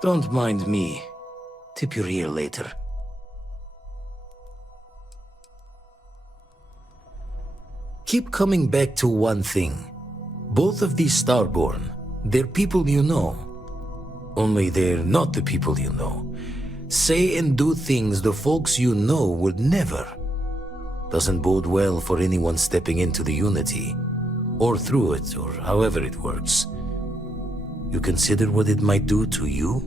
Don't mind me. Tip your ear later. Keep coming back to one thing. Both of these Starborn, they're people you know. Only they're not the people you know. Say and do things the folks you know would never. Doesn't bode well for anyone stepping into the Unity. Or through it, or however it works. You consider what it might do to you?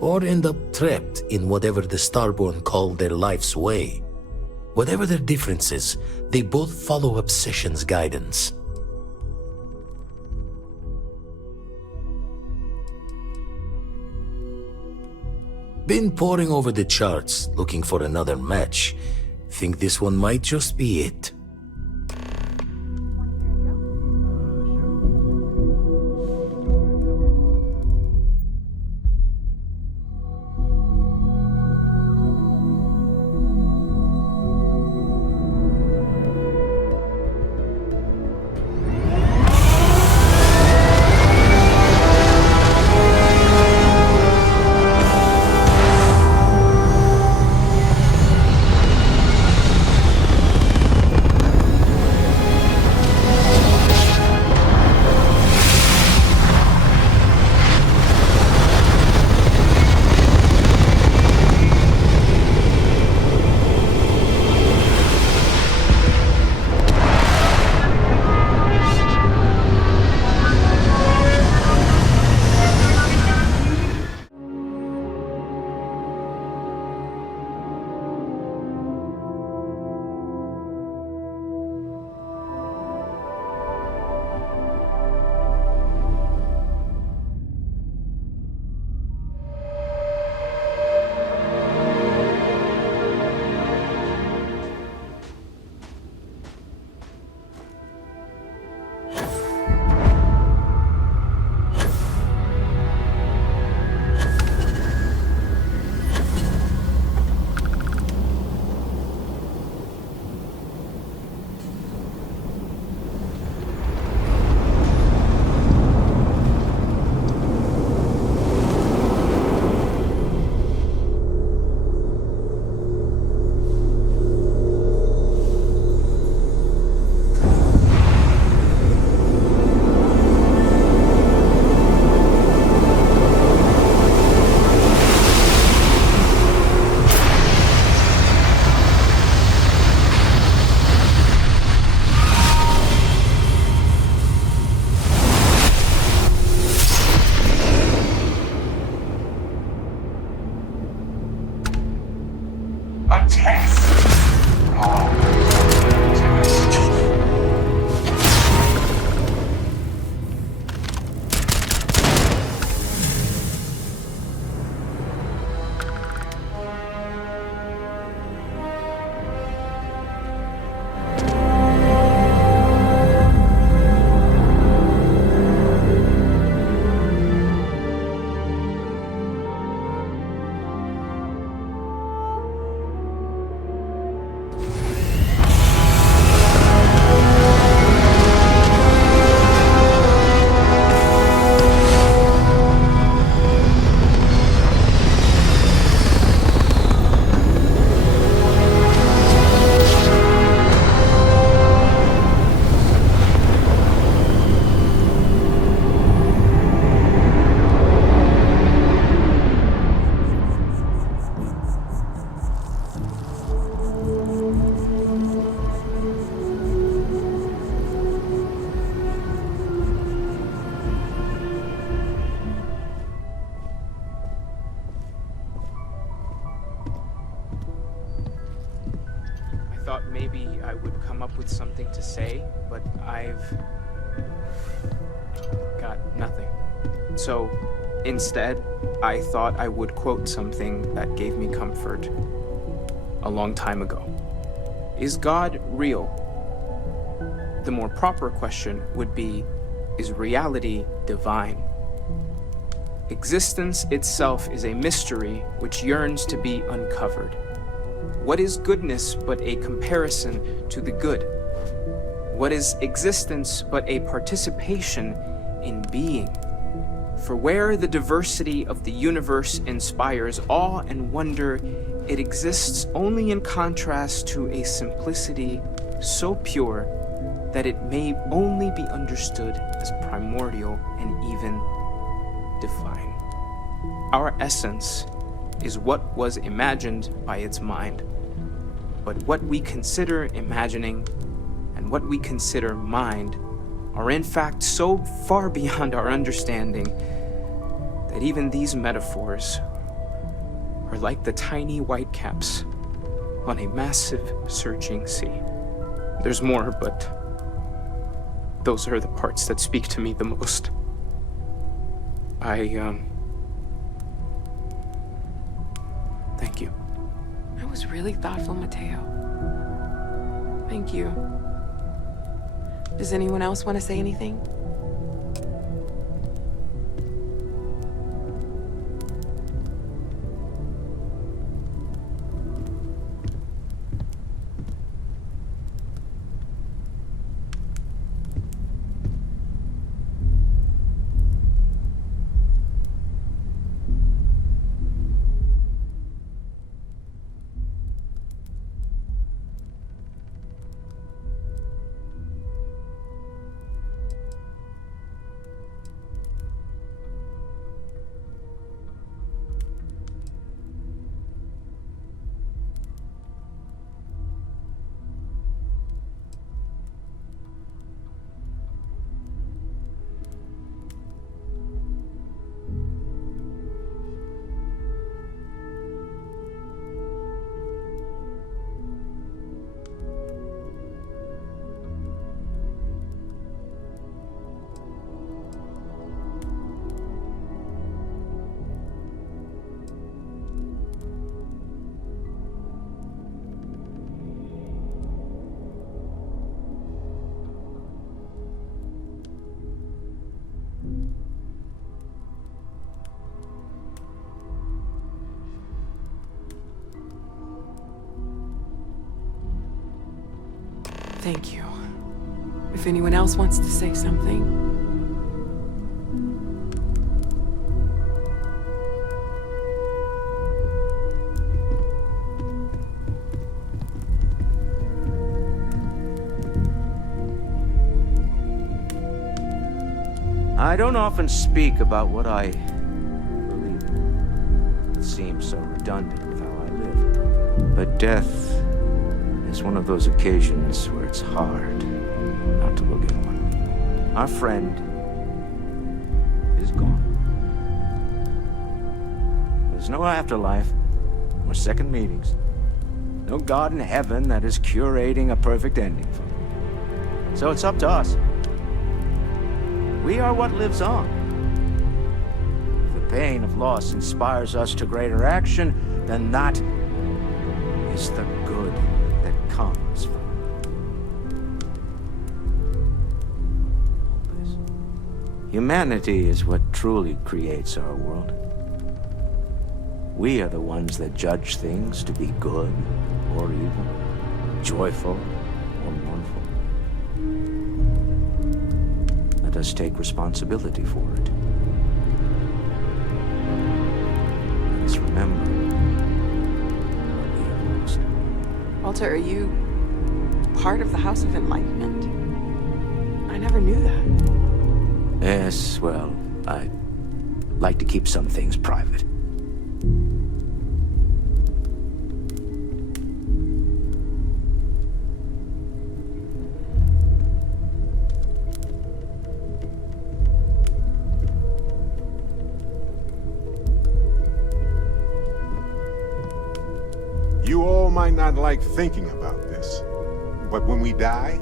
Or end up trapped in whatever the Starborn call their life's way. Whatever their differences, they both follow Obsession's guidance. Been poring over the charts, looking for another match. Think this one might just be it. thought maybe I would come up with something to say, but I've got nothing. So instead, I thought I would quote something that gave me comfort a long time ago. Is God real? The more proper question would be, is reality divine? Existence itself is a mystery which yearns to be uncovered. What is goodness but a comparison to the good? What is existence but a participation in being? For where the diversity of the universe inspires awe and wonder, it exists only in contrast to a simplicity so pure that it may only be understood as primordial and even divine. Our essence is what was imagined by its mind, but what we consider imagining and what we consider mind are in fact so far beyond our understanding that even these metaphors are like the tiny whitecaps on a massive surging sea. There's more, but those are the parts that speak to me the most. Thank you. That was really thoughtful, Mateo. Thank you. Does anyone else want to say anything? Thank you. If anyone else wants to say something. I don't often speak about what I believe in. It seems so redundant with how I live. But death is one of those occasions where it's hard not to look at one. Our friend is gone. There's no afterlife, or second meetings. No God in heaven that is curating a perfect ending for me. So it's up to us. We are what lives on. If the pain of loss inspires us to greater action, then that is the good that comes from all this. Humanity is what truly creates our world. We are the ones that judge things to be good or evil, joyful or mournful. Let us take responsibility for it. Let us remember what we have lost. Walter, are you part of the House of Enlightenment? I never knew that. Yes, well, I like to keep some things private. You all might not like thinking about this, but when we die,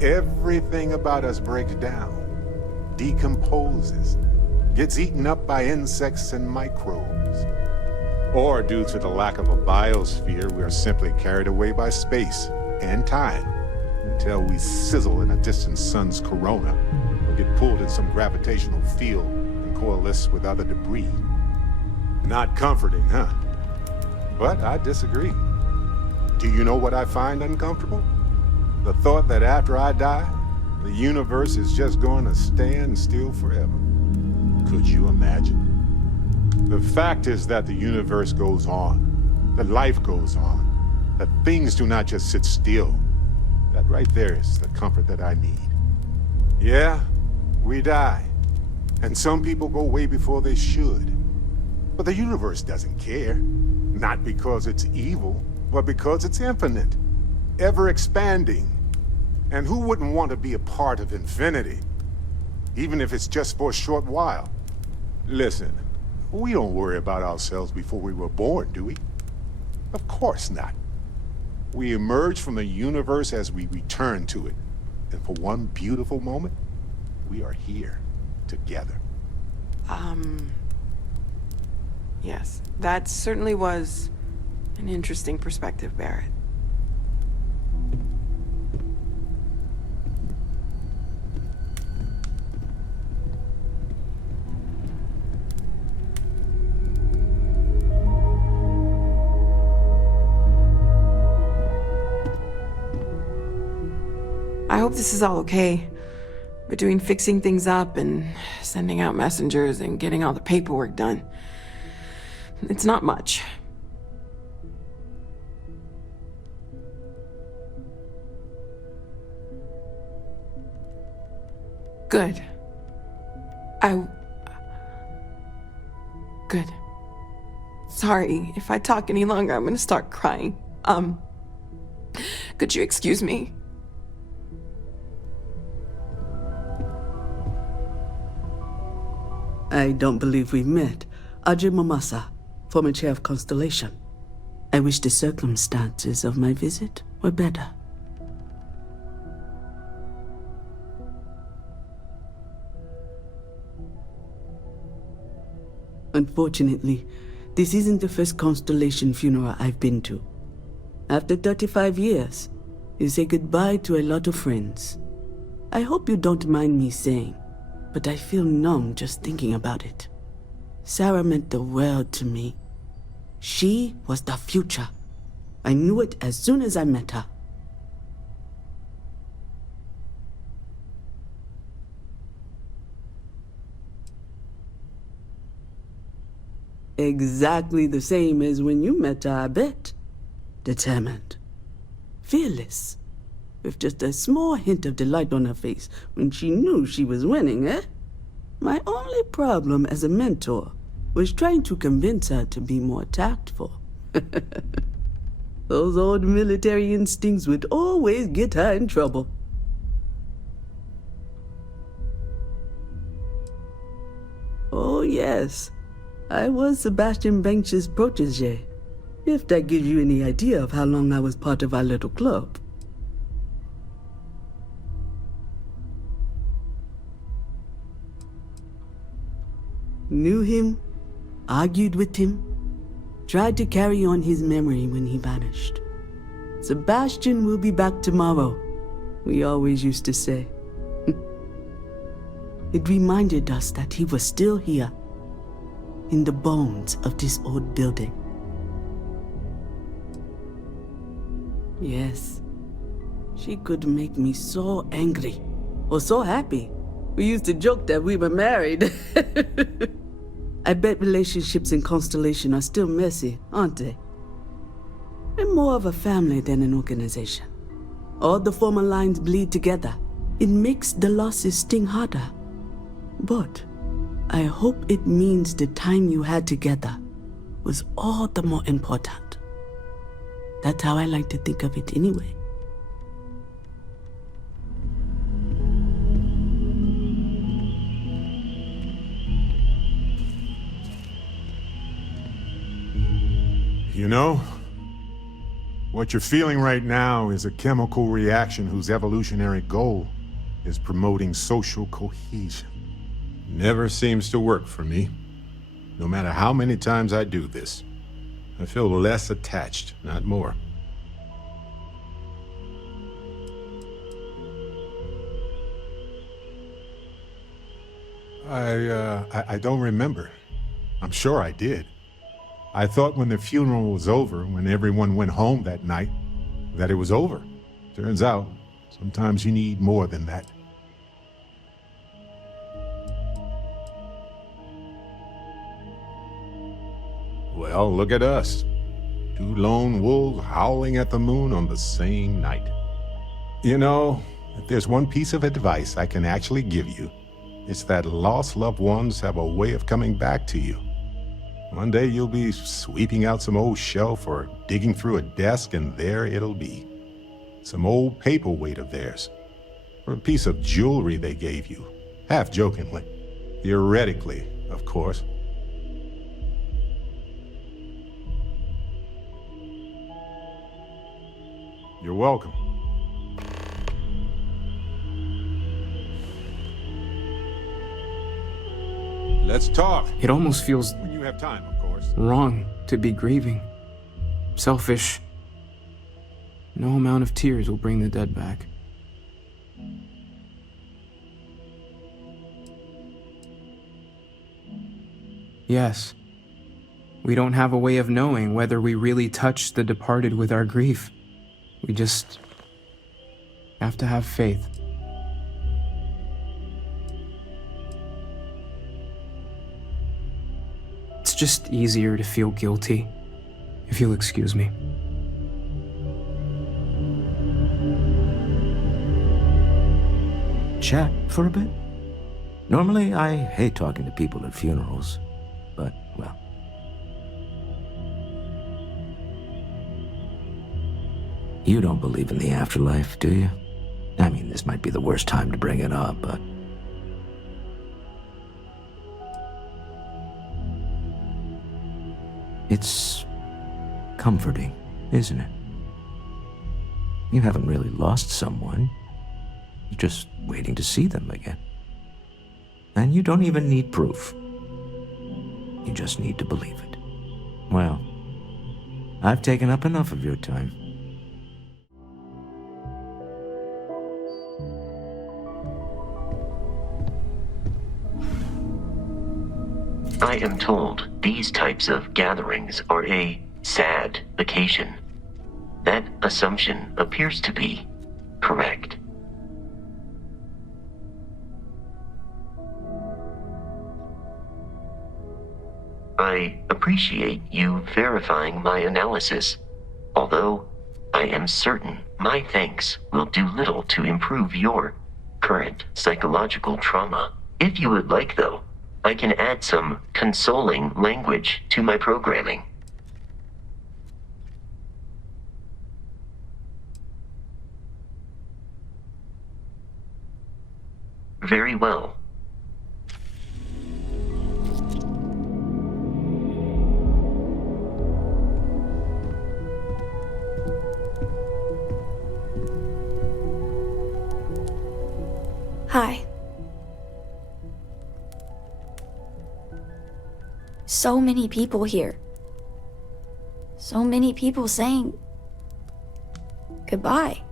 everything about us breaks down, decomposes, gets eaten up by insects and microbes. Or due to the lack of a biosphere, we are simply carried away by space and time until we sizzle in a distant sun's corona or get pulled in some gravitational field and coalesce nebulous with other debris. Not comforting, huh? But I disagree. Do you know what I find uncomfortable? The thought that after I die, the universe is just going to stand still forever. Could you imagine? The fact is that the universe goes on, that life goes on, that things do not just sit still. That right there is the comfort that I need. Yeah, we die. And some people go way before they should. But the universe doesn't care. Not because it's evil, but because it's infinite, ever expanding. And who wouldn't want to be a part of infinity? Even if it's just for a short while. Listen, we don't worry about ourselves before we were born, do we? Of course not. We emerge from the universe as we return to it. And for one beautiful moment, we are here, together. Yes, that certainly was an interesting perspective, Barrett. I hope this is all okay. Between fixing things up and sending out messengers and getting all the paperwork done. It's not much. Good. Good. Sorry, if I talk any longer, I'm gonna start crying. Could you excuse me? I don't believe we've met. Ajay Mamasa, former chair of Constellation. I wish the circumstances of my visit were better. Unfortunately, this isn't the first Constellation funeral I've been to. After 35 years, you say goodbye to a lot of friends. I hope you don't mind me saying, but I feel numb just thinking about it. Sarah meant the world to me. She was the future. I knew it as soon as I met her. Exactly the same as when you met her, I bet. Determined. Fearless. With just a small hint of delight on her face when she knew she was winning, eh? My only problem as a mentor was trying to convince her to be more tactful. Those old military instincts would always get her in trouble. Oh yes, I was Sebastian Banks's protege, if that gives you any idea of how long I was part of our little club. Knew him, argued with him, tried to carry on his memory when he vanished. Sebastian will be back tomorrow, we always used to say. It reminded us that he was still here, in the bones of this old building. Yes, she could make me so angry, or so happy. We used to joke that we were married. I bet relationships in Constellation are still messy, aren't they? We're more of a family than an organization. All the former lines bleed together. It makes the losses sting harder. But I hope it means the time you had together was all the more important. That's how I like to think of it anyway. You know, what you're feeling right now is a chemical reaction whose evolutionary goal is promoting social cohesion. Never seems to work for me. No matter how many times I do this, I feel less attached, not more. I don't remember. I'm sure I did. I thought when the funeral was over, when everyone went home that night, that it was over. Turns out, sometimes you need more than that. Well, look at us. Two lone wolves howling at the moon on the same night. You know, if there's one piece of advice I can actually give you, it's that lost loved ones have a way of coming back to you. One day you'll be sweeping out some old shelf or digging through a desk, and there it'll be. Some old paperweight of theirs, or a piece of jewelry they gave you, half jokingly. Theoretically, of course. You're welcome. Let's talk. It almost feels When you have time, of course. wrong to be grieving. Selfish. No amount of tears will bring the dead back. Yes. We don't have a way of knowing whether we really touched the departed with our grief. We just have to have faith. It's just easier to feel guilty, if you'll excuse me. Chat for a bit? Normally, I hate talking to people at funerals, but, well. You don't believe in the afterlife, do you? I mean, this might be the worst time to bring it up, but... It's comforting, isn't it? You haven't really lost someone. You're just waiting to see them again. And you don't even need proof. You just need to believe it. Well, I've taken up enough of your time. I am told these types of gatherings are a sad occasion. That assumption appears to be correct. I appreciate you verifying my analysis, although I am certain my thanks will do little to improve your current psychological trauma. If you would like, though, I can add some consoling language to my programming. Very well. Hi. So many people here. So many people saying goodbye.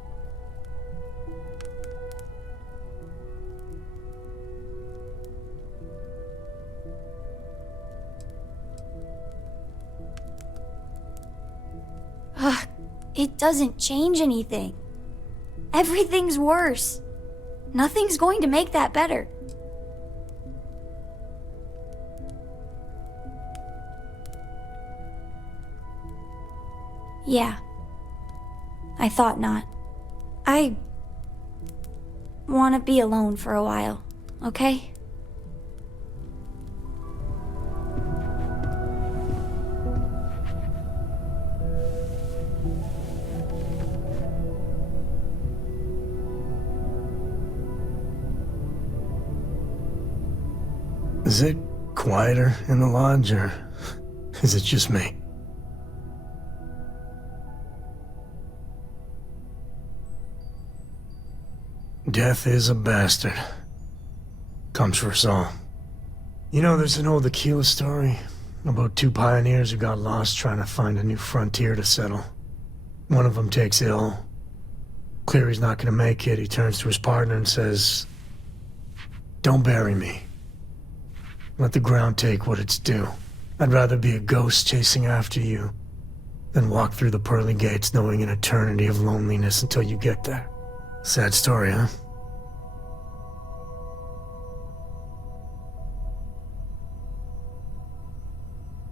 Ugh, it doesn't change anything. Everything's worse. Nothing's going to make that better. Yeah. I thought not. I want to be alone for a while, okay? Is it quieter in the lodge, or is it just me? Death is a bastard. Comes for us all. You know, there's an old Aquila story about two pioneers who got lost trying to find a new frontier to settle. One of them takes ill. Clear he's not gonna make it, he turns to his partner and says, "Don't bury me. Let the ground take what it's due. I'd rather be a ghost chasing after you than walk through the pearly gates knowing an eternity of loneliness until you get there. Sad story, huh?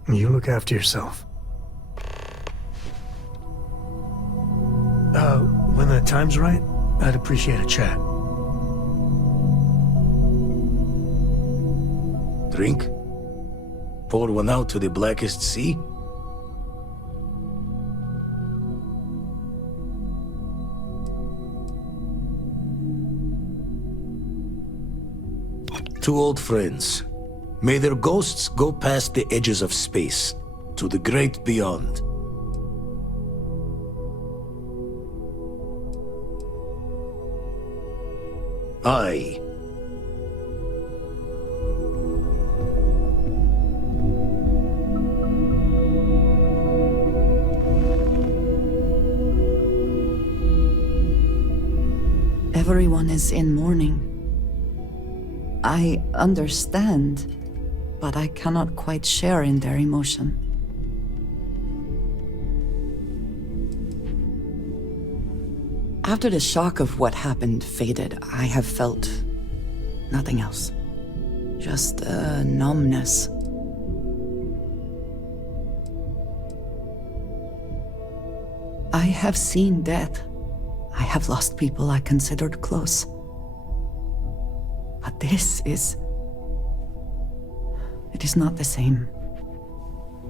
You look after yourself. When the time's right, I'd appreciate a chat. Drink? Pour one out to the blackest sea? Two old friends. May their ghosts go past the edges of space, to the great beyond. Aye. Everyone is in mourning. I understand, but I cannot quite share in their emotion. After the shock of what happened faded, I have felt nothing else. Just a numbness. I have seen death. I have lost people I considered close. But this is... it is not the same.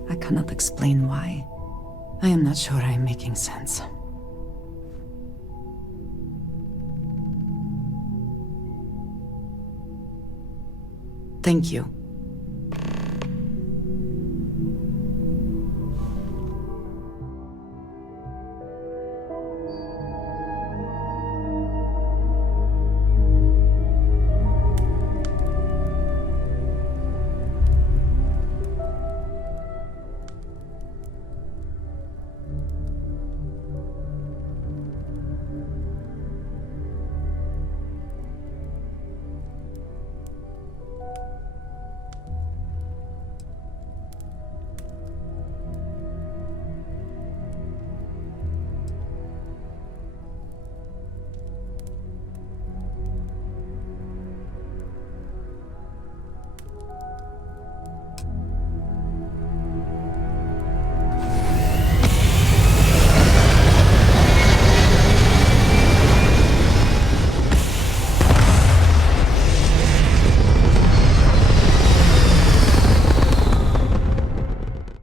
I cannot explain why. I am not sure I am making sense. Thank you.